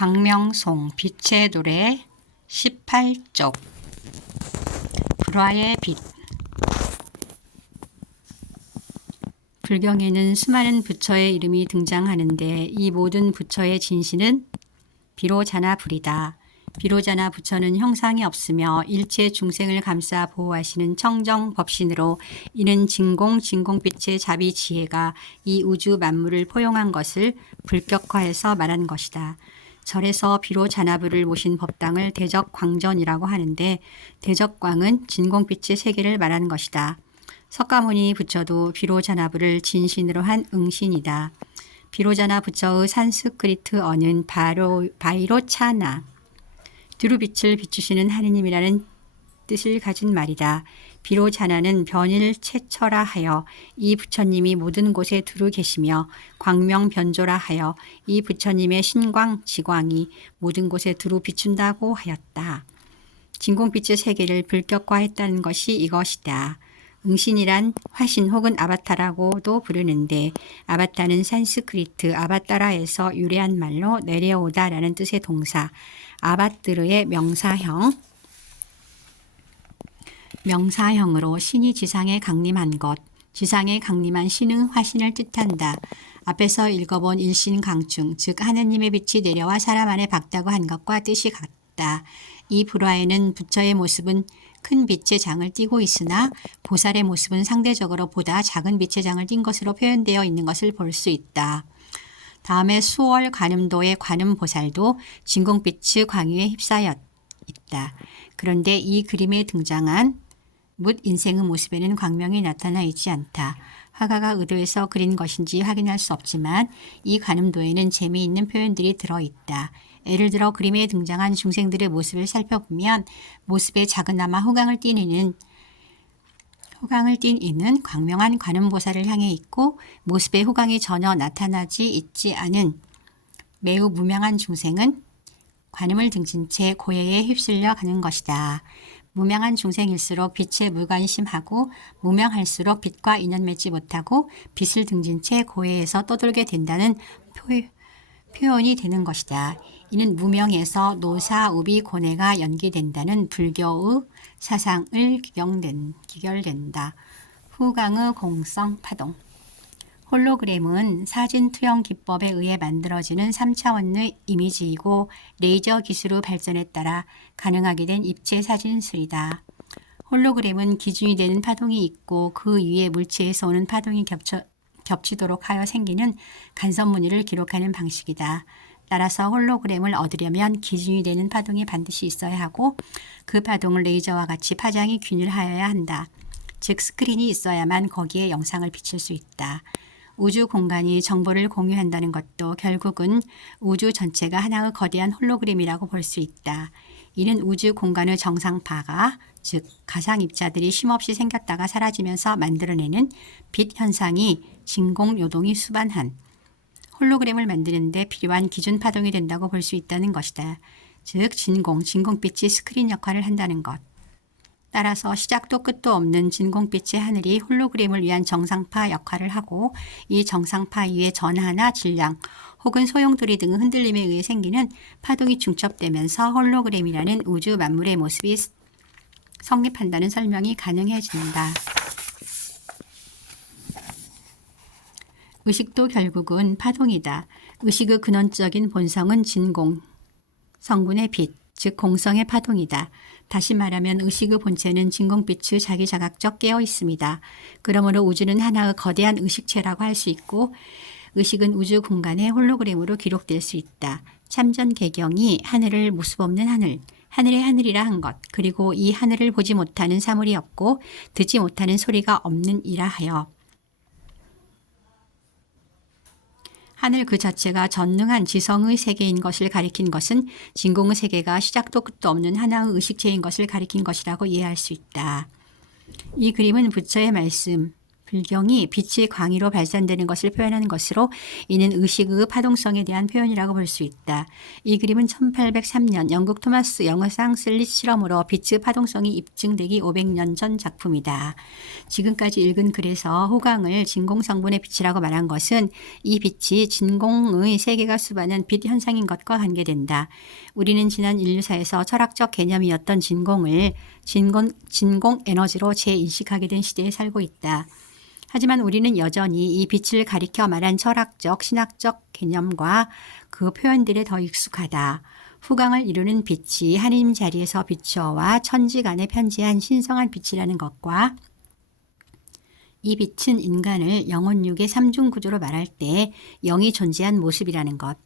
광명송 빛의 노래 18쪽 불화의 빛. 불경에는 수많은 부처의 이름이 등장하는데 이 모든 부처의 진시는 비로자나 불이다. 비로자나 부처는 형상이 없으며 일체 중생을 감싸 보호하시는 청정법신으로 이는 진공빛의 자비 지혜가 이 우주 만물을 포용한 것을 불격화해서 말한 것이다. 절에서 비로자나불을 모신 법당을 대적광전이라고 하는데 대적광은 진공빛의 세계를 말하는 것이다. 석가모니 부처도 비로자나불을 진신으로 한 응신이다. 비로자나 부처의 산스크리트 어는 바이로차나 두루빛을 비추시는 하느님이라는 뜻을 가진 말이다. 비로자나는 변일체처라 하여 이 부처님이 모든 곳에 두루 계시며 광명변조라 하여 이 부처님의 신광, 지광이 모든 곳에 두루 비춘다고 하였다. 진공빛의 세계를 불격화했다는 것이 이것이다. 응신이란 화신 혹은 아바타라고도 부르는데 아바타는 산스크리트 아바타라에서 유래한 말로 내려오다라는 뜻의 동사 아바뜨르의 명사형으로 신이 지상에 강림한 것, 지상에 강림한 신은 화신을 뜻한다. 앞에서 읽어본 일신강충, 즉 하느님의 빛이 내려와 사람 안에 박다고 한 것과 뜻이 같다. 이 불화에는 부처의 모습은 큰 빛의 장을 띠고 있으나 보살의 모습은 상대적으로 보다 작은 빛의 장을 띈 것으로 표현되어 있는 것을 볼 수 있다. 다음에 수월 관음도의 관음보살도 진공빛의 광위에 휩싸여 있다. 그런데 이 그림에 등장한 묻 인생의 모습에는 광명이 나타나 있지 않다. 화가가 의도해서 그린 것인지 확인할 수 없지만 이 관음도에는 재미있는 표현들이 들어있다. 예를 들어 그림에 등장한 중생들의 모습을 살펴보면 모습에 작은아마 호강을 띤 이는 광명한 관음보살을 향해 있고 모습에 호강이 전혀 나타나지 있지 않은 매우 무명한 중생은 관음을 등진 채 고해에 휩쓸려 가는 것이다. 무명한 중생일수록 빛에 무관심하고 무명할수록 빛과 인연 맺지 못하고 빛을 등진 채 고해에서 떠돌게 된다는 표현이 되는 것이다. 이는 무명에서 노사, 우비, 고뇌가 연기된다는 불교의 사상을 기결된다. 후광의 공성 파동. 홀로그램은 사진 투영 기법에 의해 만들어지는 3차원의 이미지이고 레이저 기술의 발전에 따라 가능하게 된 입체 사진술이다. 홀로그램은 기준이 되는 파동이 있고 그 위에 물체에서 오는 파동이 겹치도록 하여 생기는 간섭무늬를 기록하는 방식이다. 따라서 홀로그램을 얻으려면 기준이 되는 파동이 반드시 있어야 하고 그 파동을 레이저와 같이 파장이 균일하여야 한다. 즉 스크린이 있어야만 거기에 영상을 비칠 수 있다. 우주 공간이 정보를 공유한다는 것도 결국은 우주 전체가 하나의 거대한 홀로그램이라고 볼 수 있다. 이는 우주 공간의 정상파가 즉 가상입자들이 쉼없이 생겼다가 사라지면서 만들어내는 빛 현상이 진공요동이 수반한 홀로그램을 만드는 데 필요한 기준 파동이 된다고 볼 수 있다는 것이다. 즉 진공빛이 스크린 역할을 한다는 것. 따라서 시작도 끝도 없는 진공빛의 하늘이 홀로그램을 위한 정상파 역할을 하고 이 정상파 위에 전하나 질량 혹은 소용돌이 등의 흔들림에 의해 생기는 파동이 중첩되면서 홀로그램이라는 우주 만물의 모습이 성립한다는 설명이 가능해진다. 의식도 결국은 파동이다. 의식의 근원적인 본성은 진공, 성분의 빛, 즉 공성의 파동이다. 다시 말하면 의식의 본체는 진공빛의 자기자각적 깨어 있습니다. 그러므로 우주는 하나의 거대한 의식체라고 할 수 있고 의식은 우주 공간의 홀로그램으로 기록될 수 있다. 참전 개경이 하늘을 모습없는 하늘, 하늘의 하늘이라 한 것, 그리고 이 하늘을 보지 못하는 사물이 없고 듣지 못하는 소리가 없는 이라 하여 하늘 그 자체가 전능한 지성의 세계인 것을 가리킨 것은 진공의 세계가 시작도 끝도 없는 하나의 의식체인 것을 가리킨 것이라고 이해할 수 있다. 이 그림은 부처의 말씀, 불경이 빛이 광의로 발산되는 것을 표현하는 것으로 이는 의식의 파동성에 대한 표현이라고 볼 수 있다. 이 그림은 1803년 영국 토마스 영의상 슬릿 실험으로 빛의 파동성이 입증되기 500년 전 작품이다. 지금까지 읽은 글에서 호광을 진공성분의 빛이라고 말한 것은 이 빛이 진공의 세계가 수반한 빛 현상인 것과 관계된다. 우리는 지난 인류사에서 철학적 개념이었던 진공을 진공 에너지로 재인식하게 된 시대에 살고 있다. 하지만 우리는 여전히 이 빛을 가리켜 말한 철학적, 신학적 개념과 그 표현들에 더 익숙하다. 후광을 이루는 빛이 하느님 자리에서 비추어와 천지간에 편지한 신성한 빛이라는 것과 이 빛은 인간을 영혼육의 삼중 구조로 말할 때 영이 존재한 모습이라는 것.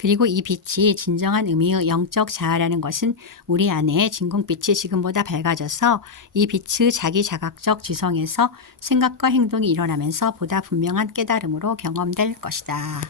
그리고 이 빛이 진정한 의미의 영적 자아라는 것은 우리 안에 진공빛이 지금보다 밝아져서 이 빛의 자기 자각적 지성에서 생각과 행동이 일어나면서 보다 분명한 깨달음으로 경험될 것이다.